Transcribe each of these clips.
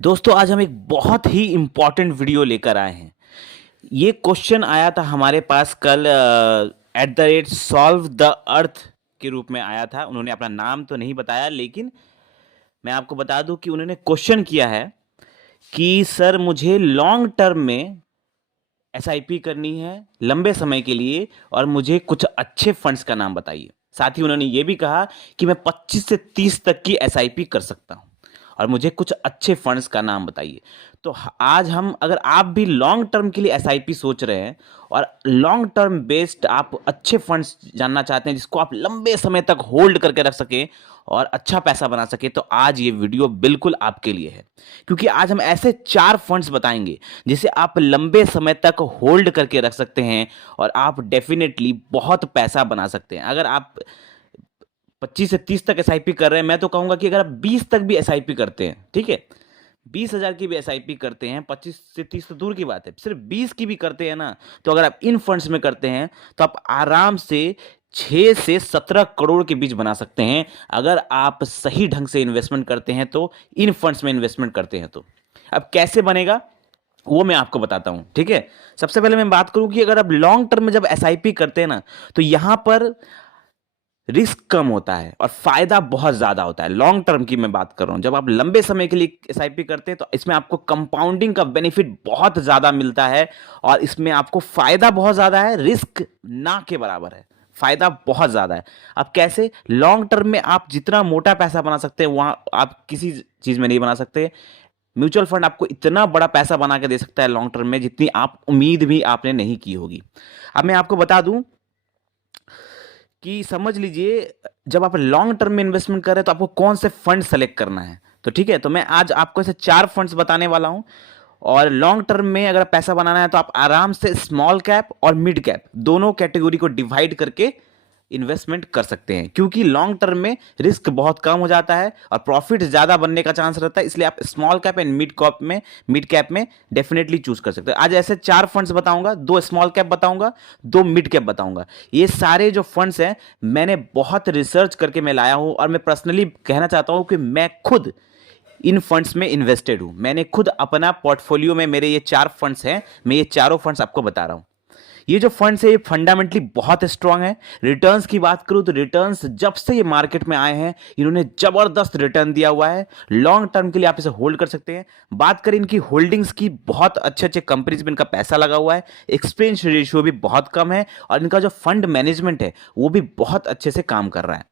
दोस्तों आज हम एक बहुत ही इम्पॉर्टेंट वीडियो लेकर आए हैं। ये क्वेश्चन आया था हमारे पास कल @solve the earth के रूप में आया था। उन्होंने अपना नाम तो नहीं बताया, लेकिन मैं आपको बता दूं कि उन्होंने क्वेश्चन किया है कि सर मुझे लॉन्ग टर्म में एसआईपी करनी है लंबे समय के लिए, और मुझे कुछ अच्छे फंड्स का नाम बताइए। साथ ही उन्होंने ये भी कहा कि मैं 25 से 30 तक की एसआईपी कर सकता हूँ और मुझे कुछ अच्छे फंड्स का नाम बताइए। तो आज हम, अगर आप भी लॉन्ग टर्म के लिए एसआईपी सोच रहे हैं और लॉन्ग टर्म बेस्ड आप अच्छे फंड्स जानना चाहते हैं जिसको आप लंबे समय तक होल्ड करके रख सकें और अच्छा पैसा बना सके, तो आज ये वीडियो बिल्कुल आपके लिए है। क्योंकि आज हम ऐसे 4 फंड्स बताएंगे जिसे आप लंबे समय तक होल्ड करके रख सकते हैं और आप डेफिनेटली बहुत पैसा बना सकते हैं। अगर आप 25 से 30 तक एसआईपी कर रहे हैं, मैं तो कहूंगा कि अगर आप 20 तक भी एसआईपी करते हैं, ठीक है, 20,000 की भी एसआईपी करते हैं, 25 से 30 तो दूर की बात है, सिर्फ 20 की भी करते हैं ना, तो अगर आप इन फंड्स में करते हैं तो आप आराम से 6 से 17 करोड़ के बीच बना सकते हैं। अगर आप सही ढंग से इन्वेस्टमेंट करते हैं, तो इन फंड्स में इन्वेस्टमेंट करते हैं तो अब कैसे बनेगा वो मैं आपको बताता हूं, ठीक है। सबसे पहले मैं बात करूं कि अगर आप लॉन्ग टर्म में जब एसआईपी करते हैं ना, तो यहां पर रिस्क कम होता है और फायदा बहुत ज्यादा होता है। लॉन्ग टर्म की मैं बात कर रहा हूं, जब आप लंबे समय के लिए एसआईपी करते हैं तो इसमें आपको कंपाउंडिंग का बेनिफिट बहुत ज्यादा मिलता है और इसमें आपको फायदा बहुत ज्यादा है, रिस्क ना के बराबर है, फायदा बहुत ज्यादा है। अब कैसे? लॉन्ग टर्म में आप जितना मोटा पैसा बना सकते हैं वहां आप किसी चीज में नहीं बना सकते। म्यूचुअल फंड आपको इतना बड़ा पैसा बना के दे सकता है लॉन्ग टर्म में जितनी आप उम्मीद भी आपने नहीं की होगी। अब मैं आपको बता दूं कि समझ लीजिए, जब आप लॉन्ग टर्म में इन्वेस्टमेंट कर रहे हैं तो आपको कौन से फंड सेलेक्ट करना है। तो ठीक है, तो मैं आज आपको ऐसे 4 फंड्स बताने वाला हूं। और लॉन्ग टर्म में अगर पैसा बनाना है तो आप आराम से स्मॉल कैप और मिड कैप दोनों कैटेगरी को डिवाइड करके इन्वेस्टमेंट कर सकते हैं, क्योंकि लॉन्ग टर्म में रिस्क बहुत कम हो जाता है और प्रॉफिट ज्यादा बनने का चांस रहता है। इसलिए आप small cap and mid cap में डेफिनेटली चूज कर सकते हैं। आज ऐसे 4 फंड्स बताऊंगा, 2 स्मॉल कैप बताऊंगा, 2 मिड कैप बताऊंगा। ये सारे जो फंड्स हैं मैंने बहुत रिसर्च करके मैं लाया हूं और मैं पर्सनली कहना चाहता हूं कि मैं खुद इन फंड्स में इन्वेस्टेड हूं। मैंने खुद अपना पोर्टफोलियो में मेरे ये 4 फंड्स हैं, मैं ये चारों फंड्स आपको बता रहा हूं। ये जो फंड्स है ये फंडामेंटली बहुत स्ट्रांग है। रिटर्न्स की बात करूं तो रिटर्न्स जब से ये मार्केट में आए हैं इन्होंने जबरदस्त रिटर्न दिया हुआ है। लॉन्ग टर्म के लिए आप इसे होल्ड कर सकते हैं। बात करें इनकी होल्डिंग्स की, बहुत अच्छे अच्छे कंपनीज में इनका पैसा लगा हुआ है। एक्सपेंस रेशियो भी बहुत कम है और इनका जो फंड मैनेजमेंट है वो भी बहुत अच्छे से काम कर रहा है।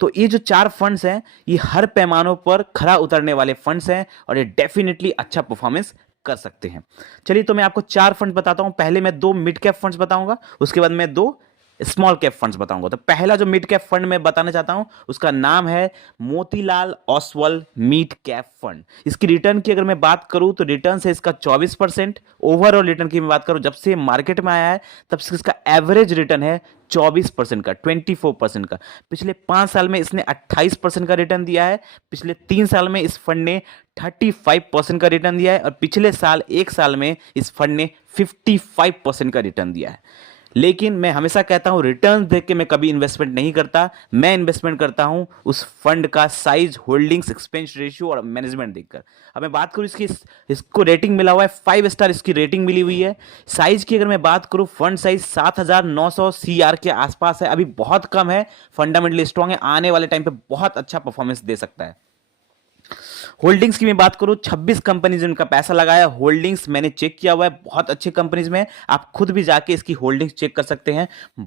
तो ये जो 4 फंड्स हैं ये हर पैमानों पर खरा उतरने वाले फंड्स हैं और ये डेफिनेटली अच्छा परफॉर्मेंस कर सकते हैं। चलिए, तो मैं आपको 4 फंड बताता हूं। पहले मैं 2 मिड कैप फंड्स बताऊंगा, उसके बाद मैं 2 स्मॉल कैप फंड्स बताऊंगा। तो पहला जो मिड कैप फंड मैं बताना चाहता हूं उसका नाम है Motilal Oswal mid cap fund. इसकी रिटर्न की अगर मैं बात करूं तो रिटर्न है इसका 24%। ओवरऑल रिटर्न की मैं बात करूं जब से मार्केट में आया है तब से इसका एवरेज रिटर्न है 24% का, 24% का। पिछले 5 साल में इसने 28% का रिटर्न दिया है। पिछले 3 साल में इस फंड ने 35% का रिटर्न दिया है और पिछले साल 1 साल में इस फंड ने 55% का रिटर्न दिया है। लेकिन मैं हमेशा कहता हूं रिटर्न देख के मैं कभी इन्वेस्टमेंट नहीं करता। मैं इन्वेस्टमेंट करता हूं उस फंड का साइज, होल्डिंग्स, एक्सपेंस रेशियो और मैनेजमेंट देखकर। अब मैं बात करूं इसको रेटिंग मिला हुआ है 5 स्टार इसकी रेटिंग मिली हुई है। साइज की अगर मैं बात करूं, फंड साइज 7,900 सीआर के आसपास है, अभी बहुत कम है। फंडामेंटली स्ट्रांग है, आने वाले टाइम पे बहुत अच्छा परफॉर्मेंस दे सकता है। होल्डिंग्स की मैं बात करूं, 26 कंपनीज उनका पैसा लगाया। होल्डिंग्स मैंने चेक किया हुआ है, बहुत अच्छे कंपनीज में। आप खुद भी जाके इसकी होल्डिंग्स चेक कर सकते हैं,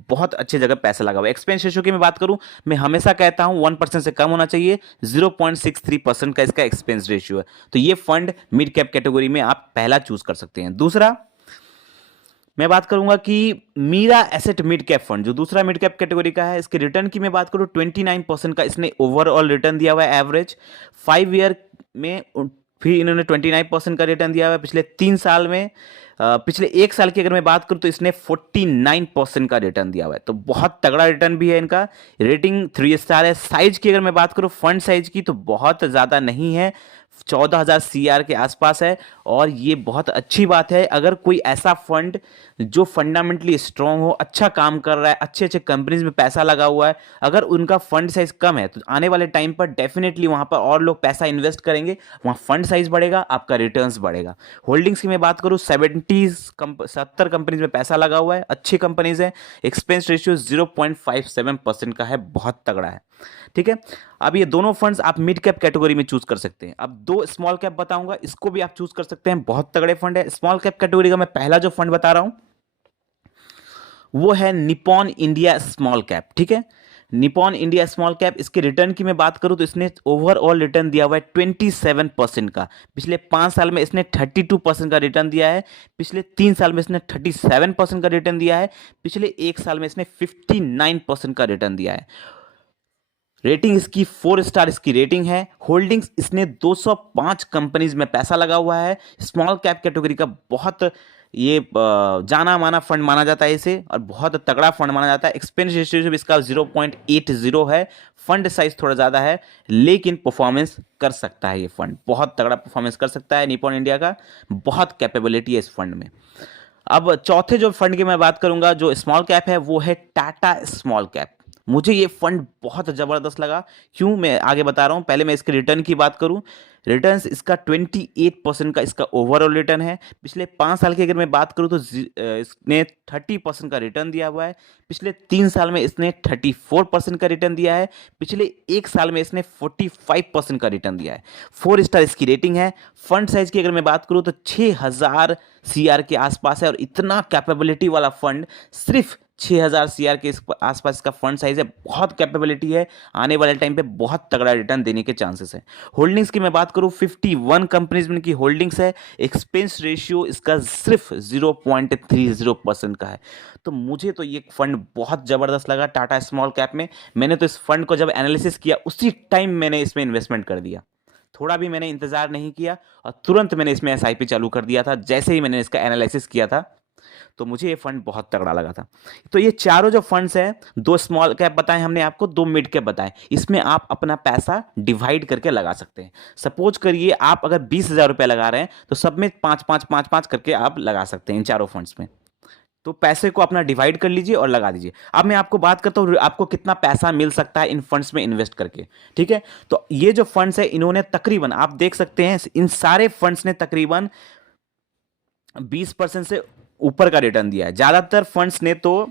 बहुत अच्छी जगह पैसा लगा हुआ है। एक्सपेंस रेशियो की मैं बात करूं, मैं हमेशा कहता हूं 1% से कम होना चाहिए। 0.63% का इसका एक्सपेंस रेशियो है। तो ये फंड मिड कैप कैटेगरी में आप पहला चूज कर सकते हैं। दूसरा मैं बात करूंगा कि Mirae asset mid cap fund, जो दूसरा मिड कैप कैटेगरी का है, इसके रिटर्न की मैं बात करूं 29% का इसने ओवरऑल रिटर्न दिया हुआ है एवरेज। 5 ईयर में फिर इन्होंने 29% का रिटर्न दिया हुआ है। पिछले 3 साल में पिछले 1 साल की अगर मैं बात करूं तो इसने 49% का रिटर्न दिया हुआ है। तो बहुत तगड़ा रिटर्न भी है इनका। रेटिंग 3 स्टार है। साइज की अगर मैं बात करूं फंड साइज की, तो बहुत ज्यादा नहीं है। 14,000 सीआर के आसपास है। और ये बहुत अच्छी बात है, अगर कोई ऐसा फंड जो फंडामेंटली स्ट्रांग हो, अच्छा काम कर रहा है, अच्छे अच्छे कंपनीज में पैसा लगा हुआ है, अगर उनका फंड साइज कम है तो आने वाले टाइम पर डेफिनेटली वहां पर और लोग पैसा इन्वेस्ट करेंगे, वहां फंड साइज बढ़ेगा, आपका रिटर्न्स बढ़ेगा। होल्डिंग्स की मैं बात करूं, 70 कंपनीज में पैसा लगा हुआ है, अच्छी कंपनीज है। एक्सपेंस रेशियो 0.57% का है, बहुत तगड़ा है। ठीक है, अब ये दोनों फंड्स आप मिड कैप कैटेगरी में चूज कर सकते हैं। अब दो स्मॉल कैप बताऊंगा, इसको भी आप चूज कर सकते हैं, बहुत तगड़े फंड है। स्मॉल कैप कैटेगरी का मैं पहला जो फंड बता रहा हूं वो है निप्पॉन इंडिया स्मॉल कैप। ठीक है, निप्पॉन इंडिया स्मॉल कैप, इसके रिटर्न की मैं बात करूं तो इसने ओवरऑल रिटर्न दिया हुआ है 27% का। पिछले 5 साल में इसने 32% का रिटर्न दिया है। पिछले 3 साल में इसने 37% का रिटर्न दिया है। पिछले 1 साल में इसने 59% का रिटर्न दिया है। रेटिंग इसकी 4 स्टार इसकी रेटिंग है। होल्डिंग्स इसने 205 कंपनीज में पैसा लगा हुआ है। स्मॉल कैप कैटेगरी का बहुत ये जाना माना फंड माना जाता है इसे, और बहुत तगड़ा फंड माना जाता है। एक्सपेंस रेशियो इसका 0.80 है। फंड साइज थोड़ा ज़्यादा है, लेकिन परफॉर्मेंस कर सकता है। ये फंड बहुत तगड़ा परफॉर्मेंस कर सकता है। निप्पॉन इंडिया का बहुत कैपेबिलिटी है इस फंड में। अब चौथे जो फंड की मैं बात करूंगा जो स्मॉल कैप है वो है टाटा स्मॉल कैप। मुझे ये फंड बहुत ज़बरदस्त लगा। क्यों, मैं आगे बता रहा हूँ। पहले मैं इसके रिटर्न की बात करूँ, रिटर्न्स इसका 28% का इसका ओवरऑल रिटर्न है। पिछले 5 साल की अगर मैं बात करूँ तो इसने 30% का रिटर्न दिया हुआ है। पिछले 3 साल में इसने 34% का रिटर्न दिया है। पिछले 1 साल में इसने 45% का रिटर्न दिया है। 4 स्टार इसकी रेटिंग है। फंड साइज की अगर मैं बात करूँ तो 6,000 सीआर के आसपास है, और इतना कैपेबिलिटी वाला फंड, सिर्फ 6,000 सीआर के आसपास इसका फंड साइज है, बहुत कैपेबिलिटी है। आने वाले टाइम पे बहुत तगड़ा रिटर्न देने के चांसेस है। होल्डिंग्स की मैं बात करूं, 51 कंपनीज में की होल्डिंग्स है। एक्सपेंस रेशियो इसका सिर्फ 0.30% का है। तो मुझे तो ये फंड बहुत ज़बरदस्त लगा टाटा स्मॉल कैप में। मैंने तो इस फंड को जब एनालिसिस किया उसी टाइम मैंने इसमें इन्वेस्टमेंट कर दिया, थोड़ा भी मैंने इंतजार नहीं किया, और तुरंत मैंने इसमें एसआईपी चालू कर दिया था जैसे ही मैंने इसका एनालिसिस किया था। तो मुझे ये फंड बहुत तगड़ा लगा था। तो ये चारों जो फंड्स हैं, 2 स्मॉल कैप बताए हमने आपको, 2 मिड कैप बताए, इसमें आप अपना पैसा डिवाइड करके लगा सकते हैं। सपोज करिए आप अगर 20,000 रुपये लगा रहे हैं तो सब में 5-5-5-5 करके आप लगा सकते हैं इन चारों फंड्स में। तो पैसे को अपना डिवाइड कर लीजिए और लगा दीजिए। अब मैं आपको बात करता हूँ आपको कितना पैसा मिल सकता है इन फंड्स में इन्वेस्ट करके। ठीक है, तो ये जो फंड्स है इन्होंने तकरीबन, आप देख सकते हैं इन सारे फंड्स ने तकरीबन 20% से ऊपर का रिटर्न दिया है। ज्यादातर फंड्स ने तो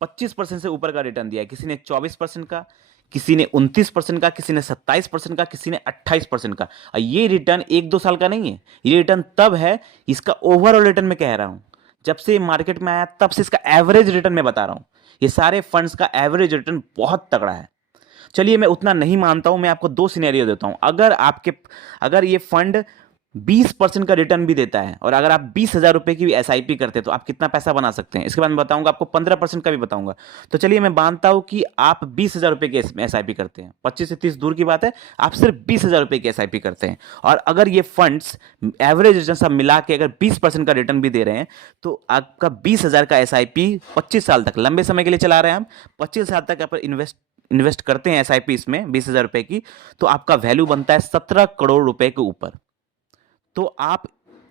25% से ऊपर का रिटर्न दिया है। किसी ने 24% का, किसी ने 29% का, किसी ने 27% का, किसी ने 28% का। और ये रिटर्न 1-2 साल का नहीं है, ये रिटर्न तब है, इसका ओवरऑल रिटर्न में कह रहा हूं, जब से मार्केट में आया तब से इसका एवरेज रिटर्न में बता रहा हूं। ये सारे फंड्स का एवरेज रिटर्न बहुत तगड़ा है। चलिए, मैं उतना नहीं मानता हूं, मैं आपको 2 सिनेरियो देता हूं। अगर ये फंड 20% का रिटर्न भी देता है, और अगर आप 20,000 रुपए की भी एसआईपी करते हैं तो आप कितना पैसा बना सकते हैं, इसके बाद मैं बताऊंगा आपको। 15% का भी बताऊंगा। तो चलिए, मैं मानता हूं कि आप 20,000 रुपए की एसआईपी करते हैं, 25 से 30 दूर की बात है, आप सिर्फ 20,000 रुपए की एसआईपी करते हैं, और अगर ये फंड्स एवरेज रिटर्न सब मिला के अगर 20% का रिटर्न भी दे रहे हैं, तो आपका 20,000 का एसआईपी 25 साल तक, लंबे समय के लिए चला रहे हैं हम, 25 साल तक आप इन्वेस्ट करते हैं एसआईपी इसमें 20,000 रुपए की, तो आपका वैल्यू बनता है 17 करोड़ रुपए के ऊपर। तो आप,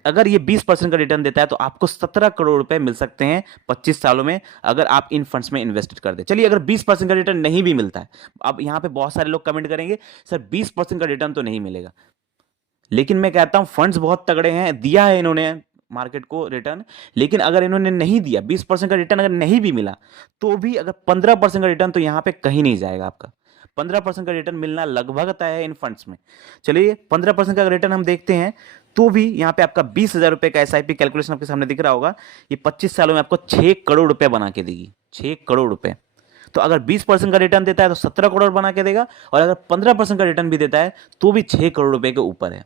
अगर ये 20% का रिटर्न देता है तो आपको 17 करोड़ रुपए मिल सकते हैं 25 सालों में, अगर आप इन फंड्स में इन्वेस्ट कर दे। चलिए, अगर 20% का रिटर्न नहीं भी मिलता है, अब यहां पे बहुत सारे लोग कमेंट करेंगे सर 20% का रिटर्न तो नहीं मिलेगा, लेकिन मैं कहता हूं फंड्स बहुत तगड़े हैं, दिया है इन्होंने मार्केट को रिटर्न। लेकिन अगर इन्होंने नहीं दिया, 20% का रिटर्न अगर नहीं भी मिला, तो भी अगर 15% का रिटर्न, तो यहां पे कहीं नहीं जाएगा आपका। 15% का रिटर्न मिलना लगभग तय है इन फंड्स में। चलिए, 15% का रिटर्न हम देखते हैं, तो भी यहां पे आपका 20,000 रुपए का एसआईपी कैलकुलेशन आपके सामने दिख रहा होगा, ये 25 सालों में आपको 6 करोड़ रुपए बना के देगी। 6 करोड़ रुपए। तो अगर 20% का रिटर्न देता है तो 17 करोड़ बना के देगा, और अगर 15% का रिटर्न भी देता है तो भी 6 करोड़ रुपए के ऊपर है।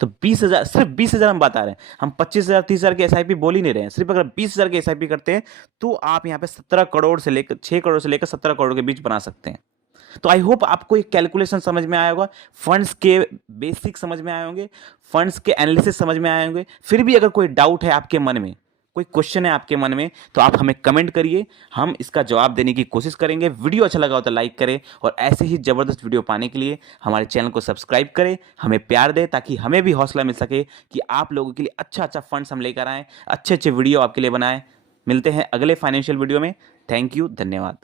तो 20,000, सिर्फ 20,000 हम बता रहे हैं, हम 25,000 30,000 की एसआईपी बोल ही नहीं रहे हैं। सिर्फ अगर 20,000 की एसआईपी करते हैं तो आप यहाँ पे 17 करोड़ से लेकर 6 करोड़ से लेकर 17 करोड़ के बीच बना सकते हैं। तो आई होप आपको एक कैलकुलेशन समझ में आया होगा, फंड्स के बेसिक समझ में आए होंगे, फंड्स के एनालिसिस समझ में आए होंगे। फिर भी अगर कोई डाउट है आपके मन में कोई क्वेश्चन है आपके मन में तो आप हमें कमेंट करिए, हम इसका जवाब देने की कोशिश करेंगे। वीडियो अच्छा लगा हो तो लाइक करें और ऐसे ही ज़बरदस्त वीडियो पाने के लिए हमारे चैनल को सब्सक्राइब करें, हमें प्यार दें ताकि हमें भी हौसला मिल सके कि आप लोगों के लिए अच्छा फंड्स हम लेकर आएँ, अच्छे वीडियो आपके लिए बनाएँ। मिलते हैं अगले फाइनेंशियल वीडियो में। थैंक यू, धन्यवाद।